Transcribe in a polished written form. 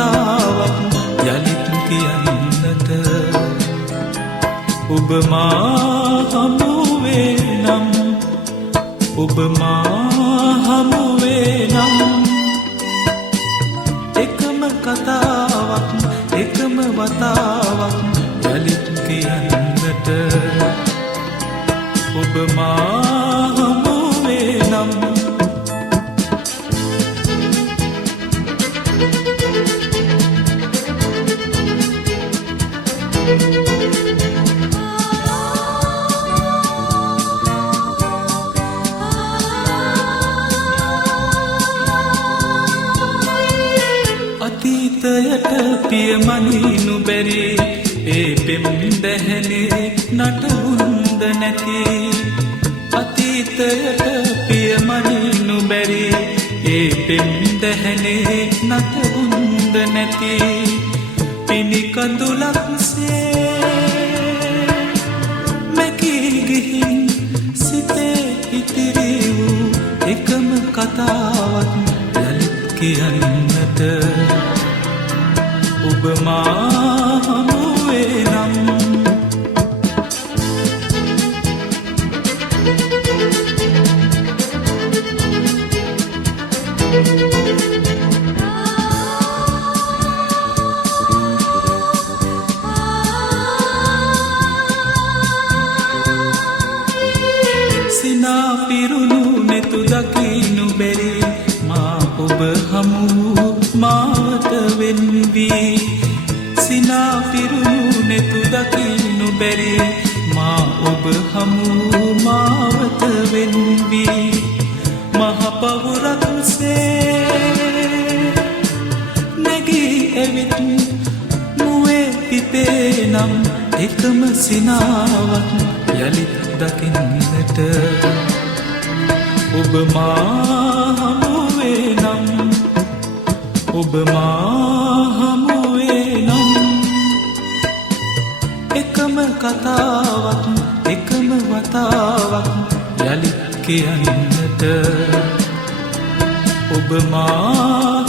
කතාවක් යලිත් කියන්නට ඔබ මා හමුවේ නම් ඔබ මා හමුවේ නම් එකම කතාවක් එකම වතාවක් යලිත් කියන්නට ඔබ මා හමුවේ නම් අතීතයට පියමනිනු බැරි ඒ පෙම් දැහැනේ නටබුන්ද නැති අතීතයට පියමනිනු බැරි ඒ පෙම් දැහැනේ නටබුන්ද නැති පිනිකඳුලක්සේ මැකී ගිහින් සිතේ ඉතිරි වූ එකම කතාවක් යලිත් කියන්නට ඔබ මා හමුවේ නම් සිනා පිරුණු නෙතු දකිනු බැරි මා ඔබ හමු මාවත වෙන්වී සිනා පිරුණු නෙතු දකිනු බැරි මා ඔබ හමු මාවත වෙන්වී මහ පවුරක්සේ නැගී ඇවිත් මුවේ පිපේ නම් එකම සිනාවක් යලිත් දකින්නට ඔබ මා හමුවේ නම් ඔබ මා හමුවේ නම් එකම කතාවක් එකම වතාවක් යලිත් කියන්නට ඔබ මා